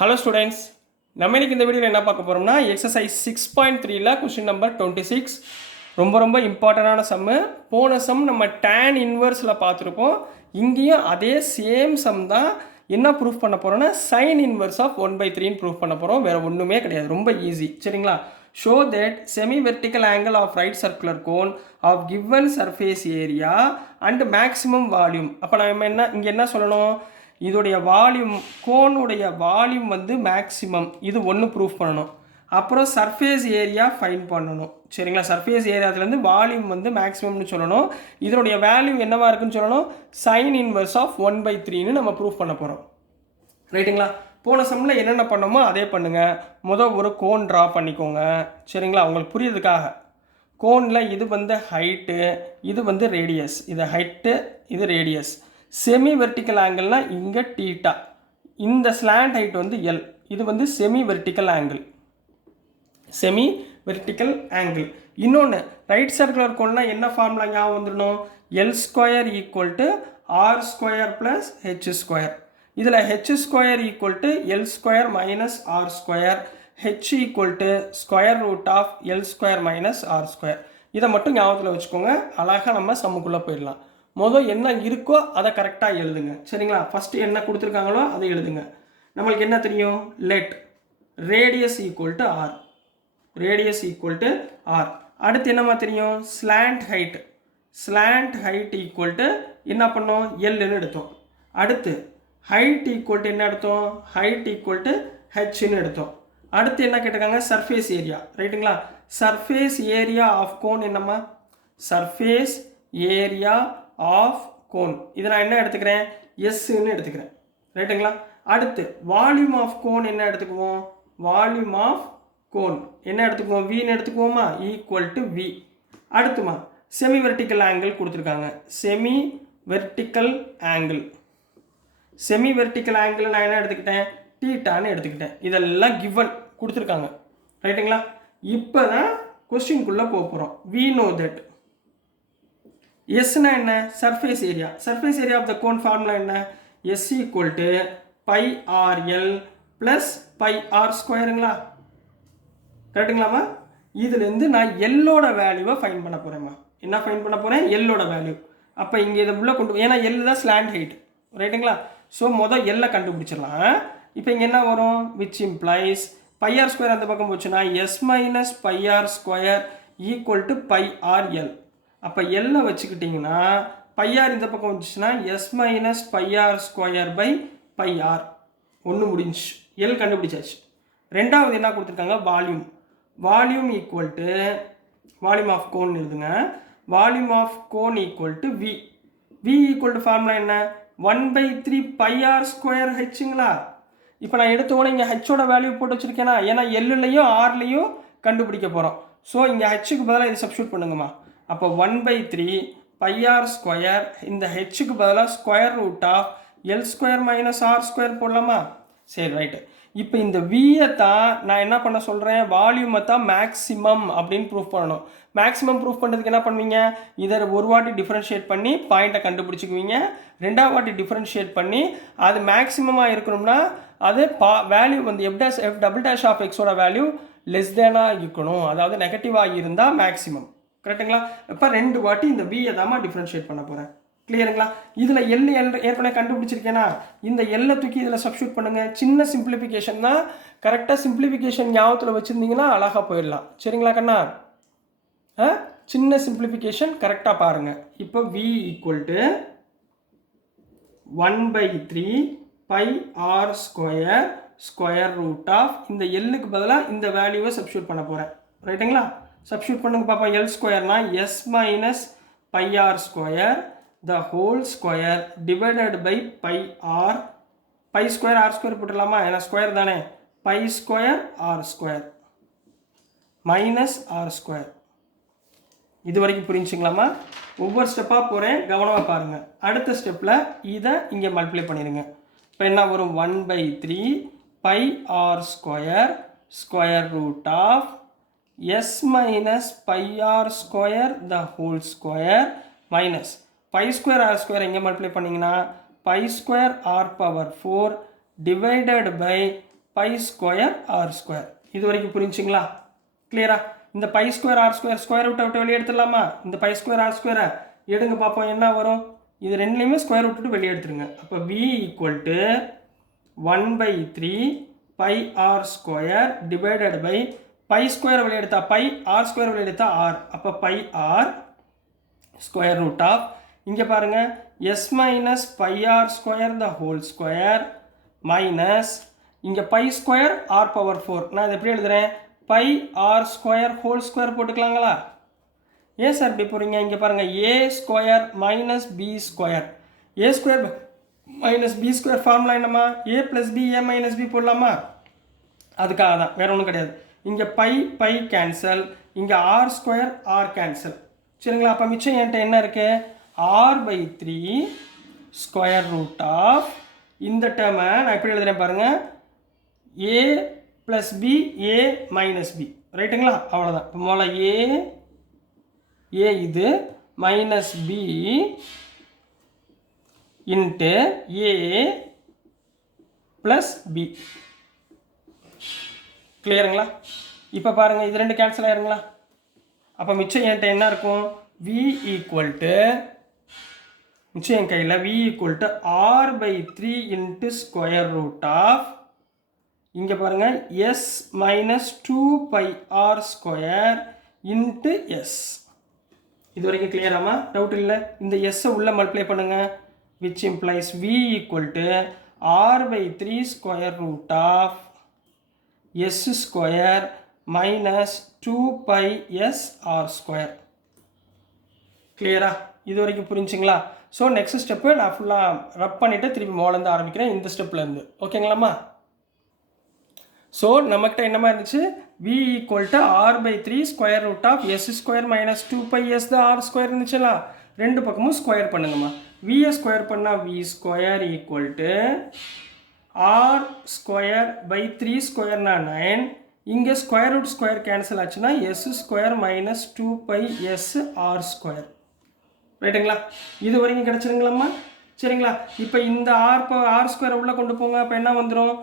Hello students, நம்ம இன்னைக்கு இந்த வீடியோவில் என்ன பார்க்க போகிறோம்னா எக்ஸசைஸ் 6.3ல கொஸ்டின் நம்பர் 26 ரொம்ப இம்பார்ட்டண்டான சம்மு. போன சம் நம்ம tan இன்வர்ஸில் பார்த்துருப்போம். இங்கேயும் அதே சேம் சம் தான். என்ன ப்ரூஃப் பண்ண போகிறோம்னா சைன் இன்வர்ஸ் ஆஃப் 1/3 ப்ரூஃப் பண்ண போகிறோம். வேறு ஒன்றுமே கிடையாது, ரொம்ப ஈஸி. சரிங்களா? Show that semi vertical angle of right circular cone of given surface area and maximum volume. அப்போ நம்ம இங்கே என்ன சொல்லணும்? இதோடைய வால்யூம், கோனுடைய வால்யூம் வந்து மேக்ஸிமம், இது ஒன்று ப்ரூஃப் பண்ணணும். அப்புறம் சர்ஃபேஸ் ஏரியா ஃபைன் பண்ணணும். சரிங்களா? சர்ஃபேஸ் ஏரியாத்துலேருந்து வால்யூம் வந்து மேக்ஸிமம்னு சொல்லணும். இதனுடைய வேல்யூ என்னவா இருக்குன்னு சொல்லணும்? சைன் இன்வர்ஸ் ஆஃப் 1/3ன்னு நம்ம ப்ரூஃப் பண்ண போகிறோம். ரைட்டுங்களா? போன சம்மில் என்னென்ன பண்ணோமோ அதே பண்ணுங்கள். முதல் ஒரு கோன் ட்ரா பண்ணிக்கோங்க. சரிங்களா? உங்களுக்கு புரியுறதுக்காக. கோனில் இது வந்து ஹைட்டு, இது வந்து ரேடியஸ். இது ஹைட்டு, இது ரேடியஸ். செமி வெர்டிக்கல் ஆங்கிள்னால் இங்கே டீட்டா, இந்த ஸ்லாண்ட் ஹைட் வந்து எல். இது வந்து semi vertical angle. Semi vertical angle. இன்னொன்று, ரைட் சர்க்குலர் கோன்னா என்ன ஃபார்முலா ஞாபகம் வந்துடணும்? L square equal to R square plus H square. இதில் H square equal to L square minus R square, H equal to square root of L square minus R square. இதை மட்டும் ஞாபகத்தில் வச்சுக்கோங்க. அழகாக நம்ம சம்முக்குள்ளே போயிடலாம். முதல் என்ன இருக்கோ அதை கரெக்டாக எழுதுங்க. சரிங்களா? ஃபஸ்ட்டு என்ன கொடுத்துருக்காங்களோ அதை எழுதுங்க. நம்மளுக்கு என்ன தெரியும்? Let radius equal to r. Radius equal to r. அடுத்து என்னமா தெரியும்? Slant height. Slant height equal to என்ன பண்ணோம்? எல்லுன்னு எடுத்தோம். அடுத்து ஹைட் ஈக்குவல் டு என்ன எடுத்தோம்? ஹைட் ஈக்குவல் டு ஹெச்ன்னு எடுத்தோம். அடுத்து என்ன கேட்டிருக்காங்க? Surface area. ரைட்டுங்களா? சர்ஃபேஸ் ஏரியா ஆஃப் கோன் என்னம்மா? Surface area of cone. இதை நான் என்ன எடுத்துக்கிறேன்? எஸ்ன்னு எடுத்துக்கிறேன். ரைட்டுங்களா? அடுத்து வால்யூம் ஆஃப் கோன் என்ன எடுத்துக்குவோம்? வால்யூம் ஆஃப் கோன் என்ன எடுத்துக்குவோம்? வின்னு எடுத்துக்குவோமா? Equal to V. அடுத்துமா செமி வெர்டிக்கல் ஆங்கிள் கொடுத்துருக்காங்க. Semi vertical angle. Semi vertical angle நான் என்ன எடுத்துக்கிட்டேன்? டீட்டான்னு எடுத்துக்கிட்டேன். இதெல்லாம் கிவன் கொடுத்துருக்காங்க. ரைட்டுங்களா? இப்போ தான் கொஸ்டின்குள்ளே போக போகிறோம். வி நோ தட் எஸ்னா என்ன? Surface area. Surface area of the cone formula என்ன? S equal to pi R L plus pi R ஸ்கொயருங்களா? கரெக்டுங்களாம்மா? இதுலேருந்து நான் எல்லோட வேல்யூவை ஃபைன் பண்ண போகிறேம்மா. என்ன ஃபைன் பண்ண போகிறேன்? எல்லோட வேல்யூ. அப்போ இங்கே இதை உள்ள கொண்டு, ஏன்னா எல் தான் ஸ்லாண்ட் ஹைட். ரைட்டுங்களா? ஸோ மொதல் எல்லை கண்டுபிடிச்சிடலாம். இப்போ இங்கே என்ன வரும்? Which implies pi R square அந்த பக்கம் போச்சுன்னா S minus pi R square equal to pi R L. அப்போ எல்லை வச்சுக்கிட்டிங்கன்னா பையார் இந்த பக்கம் வந்துச்சுன்னா S minus pi R square by pi R. ஒன்று முடிஞ்சு, எல் கண்டுபிடிச்சாச்சு. ரெண்டாவது என்ன கொடுத்துருக்காங்க? Volume. Volume equal to volume of cone எழுதுங்க. Volume of cone equal to V. V equal to formula என்ன? 1/3 பையார் ஸ்கொயர் ஹெச்சுங்களா? இப்போ நான் எடுத்த உடனே இங்கே ஹெச்சோட வேல்யூ போட்டு வச்சுருக்கேன்னா, ஏன்னா எல்லுலையும் ஆர்லையும் கண்டுபிடிக்க போகிறோம். ஸோ இங்கே ஹெச்சுக்கு பதிலாக இதை சப்ஸ்டியூட் பண்ணுங்கம்மா. அப்போ 1/3 பையார் ஸ்கொயர், இந்த ஹெச்சுக்கு பதிலாக square root of L square minus R square போடலாமா? சரி, ரைட்டு. இப்போ இந்த வியை தான் நான் என்ன பண்ண சொல்கிறேன்? வால்யூமை தான் மேக்ஸிமம் அப்படின்னு ப்ரூஃப் பண்ணணும். மேக்ஸிமம் ப்ரூஃப் பண்ணுறதுக்கு என்ன பண்ணுவீங்க? இதை ஒரு வாட்டி டிஃப்ரென்ஷியேட் பண்ணி பாயிண்ட்டை கண்டுபிடிச்சிக்குவீங்க. ரெண்டாவது வாட்டி டிஃப்ரென்ஷியேட் பண்ணி அது மேக்ஸிமமாக இருக்கணும்னா அது வேல்யூ வந்து எஃப் டபுள் டேஷ் ஆஃப் எக்ஸோட வேல்யூ லெஸ் தேனாக இருக்கணும். அதாவது நெகட்டிவாக இருந்தால் மேக்ஸிமம். கரெக்டுங்களா? இப்போ ரெண்டு வாட்டி இந்த வியை தாம்மா டிஃப்ரென்ஷியேட் பண்ண போகிறேன். கிளியருங்களா? இதில் எல் ஏற்கனவே கண்டுபிடிச்சிருக்கேன்னா இந்த எல்லை தூக்கி இதில் சப்ஸ்டியூட் பண்ணுங்கள். சின்ன சிம்பிளிஃபிகேஷன் தான். கரெக்டாக சிம்பிளிஃபிகேஷன் ஞாபகத்தில் வச்சுருந்தீங்கன்னா அழகாக போயிடலாம். சரிங்களா கண்ணா? சின்ன சிம்பிளிஃபிகேஷன் கரெக்டாக பாருங்கள். இப்போ v equal to 1/3 pi R square square root of, இந்த எல்லுக்கு பதிலாக இந்த வேல்யூவை சப்ஸ்டியூட் பண்ண போகிறேன். ரைட்டுங்களா? சப்ஸ்டியூட் பண்ணுங்க பார்ப்போம். எல் ஸ்கொயர்னா S minus pi R square the whole square divided by pi R. Pi square R square போட்டுடலாமா? ஏன்னா ஸ்கொயர் தானே. Pi square R square minus R square. இது வரைக்கும் புரிஞ்சுங்களாமா? ஒவ்வொரு ஸ்டெப்பாக போகிறேன், கவனமாக பாருங்கள். அடுத்த ஸ்டெப்பில் இதை இங்கே மல்டிப்ளை பண்ணிடுங்க. இப்போ என்ன வரும்? 1/3 pi R square square root of s minus pi R square the whole square minus pi square R square எங்கே மல்டிப்ளை பண்ணிங்கன்னா pi square r power 4 divided by pi square R square. இது வரைக்கும் புரிஞ்சுங்களா? கிளியரா? இந்த pi square R square square ரூட்டை விட்டு வெளியே எடுத்துடலாமா? இந்த பை ஸ்கொயர் ஆர் ஸ்கொயரை எடுங்க பார்ப்போம் என்ன வரும். இது ரெண்டுலேயுமே ஸ்கொயர் விட்டுட்டு வெளியே எடுத்துருங்க. அப்போ v equal to 1/3 pi R square divided by pi square வெளியே எடுத்தா பை, ஆர் ஸ்கொயர் வெளியே எடுத்தா ஆர். அப்போ pi R square root of, இங்கே பாருங்கள், s minus pi R square the whole square minus இங்கே பை ஸ்கொயர் ஆர் பவர் 4. நான் இதை எப்படி எழுதுகிறேன்? Pi R square whole square போட்டுக்கலாங்களா? ஏன் சார் இப்படி போகிறீங்க? இங்கே பாருங்கள், a square minus b square. A square minus b square formula என்னம்மா? ஏ plus B A minus B போடலாமா? அதுக்காக தான், வேறு ஒன்றும் கிடையாது. இங்கே பை பை கேன்சல், இங்கே ஆர் ஸ்கொயர் ஆர் கேன்சல். சரிங்களா? அப்போ மிச்சம் என்கிட்ட என்ன இருக்குது? r/3 ஸ்கொயர் ரூட் ஆஃப், இந்த டேர்மை நான் எப்படி எழுதுகிறேன் பாருங்கள், ஏ plus B A minus B. ரைட்டுங்களா? அவ்வளோதான். இப்போ முதல்ல ஏ இது மைனஸ் பி இன்ட்டு ஏ ப்ளஸ் பி. கிளியருங்களா? இப்போ பாருங்கள், இது ரெண்டு கேன்சல் ஆயிருங்களா? அப்போ மிச்சம் என்கிட்ட என்ன இருக்கும்? v ஈக்குவல் டு, மிச்சம் என் கையில் v equal to r/3 into square root of, இங்கே பாருங்கள், s minus 2 pi R square into s. இது வரைக்கும் கிளியராமா? டவுட் இல்லை? இந்த எஸ்ஸை உள்ளே மல்டிப்ளை பண்ணுங்கள், which implies v equal to r/3 square root of s square minus 2 pi s r square. கிளியரா? இது வரைக்கும் புரிஞ்சுங்களா? ஸோ நெக்ஸ்ட் ஸ்டெப்பு நான் ஃபுல்லாக ரப் பண்ணிவிட்டு திருப்பி மோலேருந்து ஆரம்பிக்கிறேன், இந்த ஸ்டெப்லேருந்து. ஓகேங்களாம்மா? ஸோ நம்மக்கிட்ட என்னமா இருந்துச்சு? v equal to r/3 square root of s square minus 2 pi s the r square இருந்துச்சுங்களா? ரெண்டு பக்கமும் ஸ்கொயர் பண்ணுங்கம்மா. வியை ஸ்கொயர் பண்ணால் v square equal to R square pi 3 ஸ்கொயர்னா 9. இங்கே ஸ்கொயர் ரூட் ஸ்கொயர் கேன்சல் ஆச்சுன்னா s square minus 2 pi s r square. ரைட்டுங்களா? இது வரைக்கும் கிடச்சிருங்களாம்மா? சரிங்களா? இப்போ இந்த ஆர் ஸ்கொயரை உள்ளே கொண்டு போங்க. அப்போ என்ன வந்துடும்?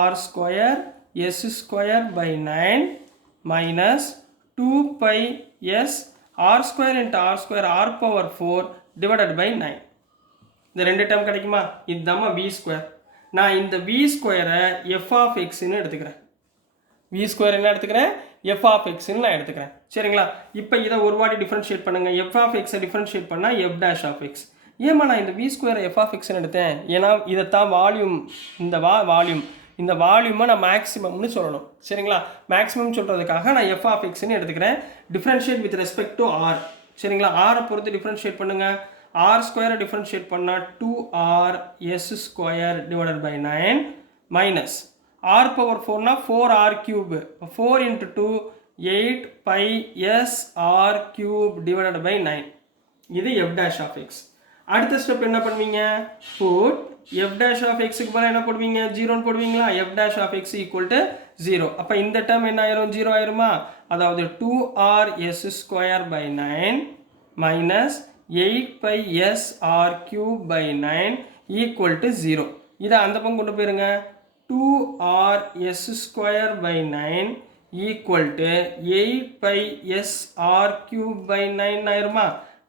R square s square by 9 minus 2 pi s r square into r square r power 4 divided by 9. இந்த ரெண்டு டேர்ம் கிடைக்குமா? இதுதாம்மா வி ஸ்கொயர். நான் இந்த வி ஸ்கொயரை எஃப் ஆஃப் எக்ஸ்ன்னு எடுத்துக்கிறேன். வி ஸ்கொயர் என்ன எடுத்துக்கிறேன்? எஃப் ஆஃப் எக்ஸ்ன்னு நான் எடுத்துக்கிறேன். சரிங்களா? இப்போ இதை ஒரு வாட்டி டிஃப்ரென்ஷியேட் பண்ணுங்கள். எஃப் ஆஃப் எக்ஸை டிஃப்ரென்ஷியேட் பண்ணால் எஃப் டேஷ் ஆஃப் எக்ஸ். ஏமா நான் இந்த வி ஸ்கொயரை எஃப் ஆஃப் எக்ஸ்ன்னு எடுத்தேன்? ஏன்னா இதைத்தான் வால்யூம், இந்த வால்யூம், இந்த வால்யூமை நான் மேக்ஸிமம்னு சொல்லணும். சரிங்களா? மேக்ஸிமம் சொல்கிறதுக்காக நான் எஃப் ஆஃப் எக்ஸ்ன்னு எடுத்துக்கிறேன். Differentiate with respect to r. சரிங்களா? ஆரை பொறுத்து டிஃப்ரென்ஷியேட் பண்ணுங்கள். ஆர் ஸ்கொயரை டிஃப்ரென்ஷியேட் பண்ணால் 2r s square divided by 9 minus r power 4னா 4r cube. 4 into 2 8 by s r cube divided by 9. இது எஃப் டேஷ் ஆஃப் எக்ஸ். அடுத்த ஸ்டெப் என்ன பண்ணுவீங்க? புட் எஃப் டேஷ் ஆஃப் எக்ஸுக்கு மேலே என்ன போடுவீங்க? 0ன்னு போடுவீங்களா? F dash of x equal to 0. அப்போ இந்த டேர்ம் என்ன ஆயிரும்? 0 ஆயிருமா? அதாவது 2r s square by 9 minus 8 by s r cube by 9 equal to 0. இதை அந்த பக்கம் கொண்டு போயிருங்க. 2r s square by 9 equal to 8 by s r cube by 9 ஆயிருமா?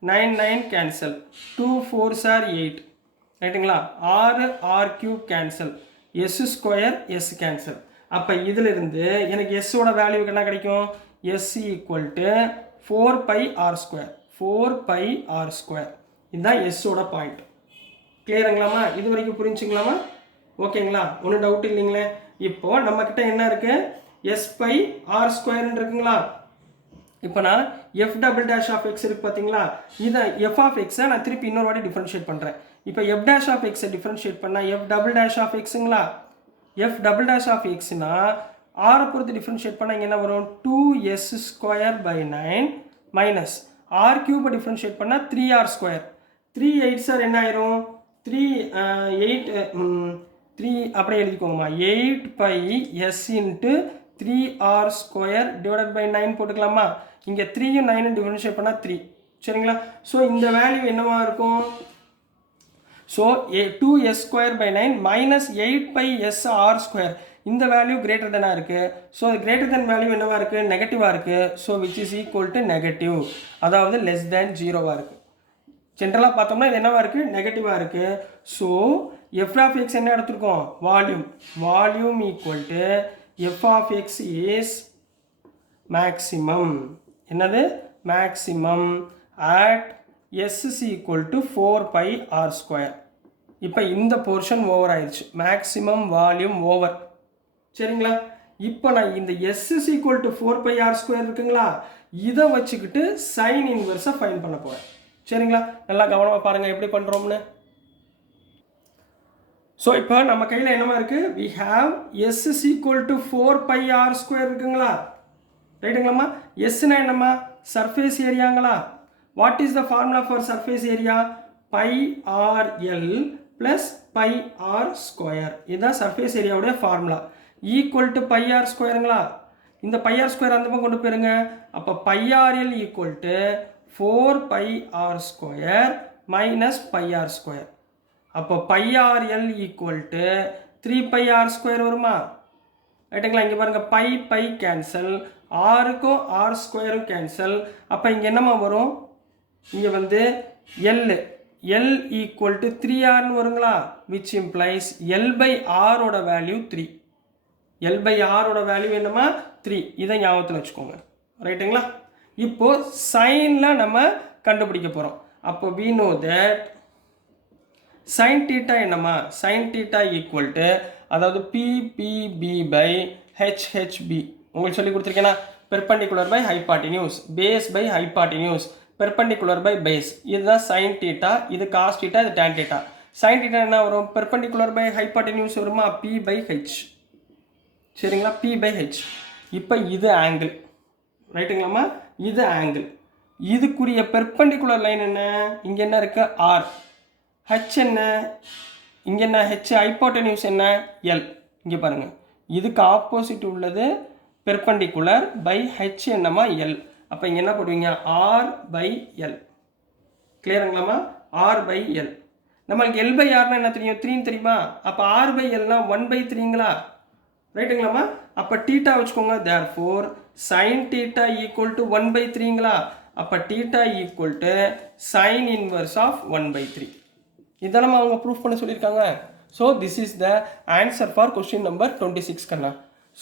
9 9 கேன்சல், 2 4s are 8. ரைட்டுங்களா? 6 r cube cancel, s square s cancel. அப்போ இதிலிருந்து எனக்கு எஸ்ஸோட வேல்யூக்கு என்ன கிடைக்கும்? S equal to 4 by R square. 4 by R square. இதுதான் எஸ்ஸோட பாயிண்ட். கிளியருங்களாம்மா? இது வரைக்கும் புரிஞ்சுங்களாமா? ஓகேங்களா? ஒன்றும் டவுட் இல்லைங்களே? இப்போ நம்மக்கிட்ட என்ன இருக்குது? எஸ் பை ஆர் ஸ்கொயர்னு இருக்குங்களா? இப்போ நான் f double dash of x இருக்குது பார்த்தீங்களா? இதை எஃப் ஆஃப் எக்ஸை நான் திருப்பி இன்னொரு வாட்டி டிஃப்ரென்ஷியேட் பண்ணுறேன். இப்போ எஃப் டேஷ் ஆஃப் எக்ஸை டிஃப்ரென்ஷியேட் பண்ணால் எஃப் டபுள் டேஷ் ஆஃப் எக்ஸுங்களா? எஃப் டபுள் டேஷ் ஆஃப் எக்ஸ்னா ஆரை பொறுத்து டிஃப்ரென்ஷியேட் பண்ணால் இங்கே என்ன வரும்? 2s square by 9 minus r கியூபை டிஃப்ரென்ஷியேட் பண்ணால் 3r ஸ்கொயர். 3 8s are என்ன ஆயிரும்? 3 அப்படியே எழுதிக்கோங்கம்மா. 8 by s into 3r square divided by 9 போட்டுக்கலாமா? இங்கே 3யும் 9ம் டிஃபரன்ஷியேட் பண்ணால் 3. சரிங்களா? ஸோ இந்த வேல்யூ என்னவா இருக்கும்? So 2s square by 9 minus 8 by s r square. இந்த வேல்யூ கிரேட்டர் தெனாக இருக்குது. ஸோ கிரேட்டர் தென் வேல்யூ என்னவாக இருக்குது, நெகட்டிவாக இருக்குது. So which is equal to negative, அதாவது லெஸ் தேன் 0வாக இருக்குது. ஜென்ரலாக பார்த்தோம்னா இது என்னவாக இருக்குது, நெகட்டிவாக இருக்குது. ஸோ எஃப் ஆஃப் எக்ஸ் என்ன எடுத்துருக்கோம், volume equal to f of x is maximum. என்னது, maximum at s is equal to 4 pi r square. இப்போ இந்த போர்ஷன் ஓவர் ஆயிடுச்சு, மேக்ஸிமம் வால்யூம் ஓவர். சரிங்களா, இப்போ நான் இந்த s is equal to 4 pi r square இருக்குங்களா, இதை வச்சுக்கிட்டு சைன் இன்வெர்ஸை ஃபைன் பண்ண போகிறேன். சரிங்களா, நல்லா கவனமாக பாருங்கள் எப்படி பண்ணுறோம்னு. ஸோ இப்போ நம்ம கையில் என்னமா இருக்குது, we have s is equal to 4 pi r square இருக்குங்களா, ரைட்டுங்களாம்மா. எஸ்னா என்னம்மா, சர்ஃபேஸ் ஏரியாங்களா. What is the formula for surface area, pi R L plus pi R square. இதுதான் சர்ஃபேஸ் ஏரியாவுடைய formula. Equal to pi R ஸ்கொயருங்களா. இந்த பை ஆர் ஸ்கொயர் அந்த பக்கம் கொண்டு போயிருங்க. அப்போ pi R l equal to 4 by R square minus pi R square. அப்போ pi R l equal to 3 pi R square வருமா, ரைட்டுங்களா. இங்கே பாருங்கள், பை பை கேன்சல், ஆருக்கும் ஆர் ஸ்கொயரும் கேன்சல். அப்போ இங்கே என்னமா வரும், இங்கே வந்து எல் ஈக்குவல் டு 3r வருங்களா, விச் இம்ப்ளைஸ் எல் பை ஆரோட வேல்யூ 3. எல் பை ஆரோட வேல்யூ என்னமா 3. இதை ஞாபகத்தில் வச்சுக்கோங்க, ரைட்டுங்களா. இப்போ சைனில் நம்ம கண்டுபிடிக்க போகிறோம். அப்போ we know that sin theta என்னமா, sin theta ஈக்குவல் டு, அதாவது PPB பை HHB. உங்களுக்கு சொல்லி கொடுத்துருக்கேன்னா, perpendicular by hypotenuse, base by hypotenuse, perpendicular by base. இதுதான் சைன் தீட்டா, இது காஸ் தீட்டா, இது டேன் தீட்டா. சைன் தீட்டா என்ன வரும், பெர்பெண்டிகுலர் பை ஹைபாட்டினியூஸ் வருமா, பி பை ஹெச். சரிங்களா, பி பை ஹெச். இப்போ இது ஆங்கிள், ரைட்டுங்களாம்மா, இது ஆங்கிள். இதுக்குரிய பெர்பெண்டிகுலர் லைன் என்ன, இங்கே என்ன இருக்குது, ஆர். ஹெச் என்ன, இங்கே என்ன ஹெச், ஹைபாட்டினியூஸ் என்ன, எல். இங்கே பாருங்கள், இதுக்கு ஆப்போசிட் உள்ளது பெர்பெண்டிகுலர் பை ஹெச் என்னமா எல். அப்போ இங்கே என்ன போடுவீங்க, ஆர் பை எல். கிளியருங்களாம்மா, ஆர் பை எல். நம்மளுக்கு எல் பை ஆர்னா என்ன தெரியும், 3 தெரியுமா. அப்போ ஆர் பை எல்னா 1/3ங்களா, ரைட்டுங்களாம்மா. அப்போ டீட்டா வச்சுக்கோங்க, therefore sine theta equal to 1/3ங்களா. அப்போ theta equal to sine inverse of 1/3. இதெல்லாம் அவங்க ப்ரூஃப் பண்ண சொல்லியிருக்காங்க. So this is the answer for question number 26 கண்ணா.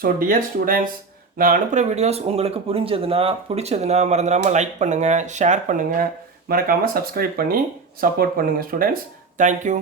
ஸோ டியர் ஸ்டூடெண்ட்ஸ், நான் அனுப்புகிற வீடியோஸ் உங்களுக்கு பிடிச்சதுன்னா மறந்துடாமல் லைக் பண்ணுங்கள், ஷேர் பண்ணுங்கள், மறக்காமல் சப்ஸ்கிரைப் பண்ணி சப்போர்ட் பண்ணுங்கள் ஸ்டூடெண்ட்ஸ். தேங்க்யூ.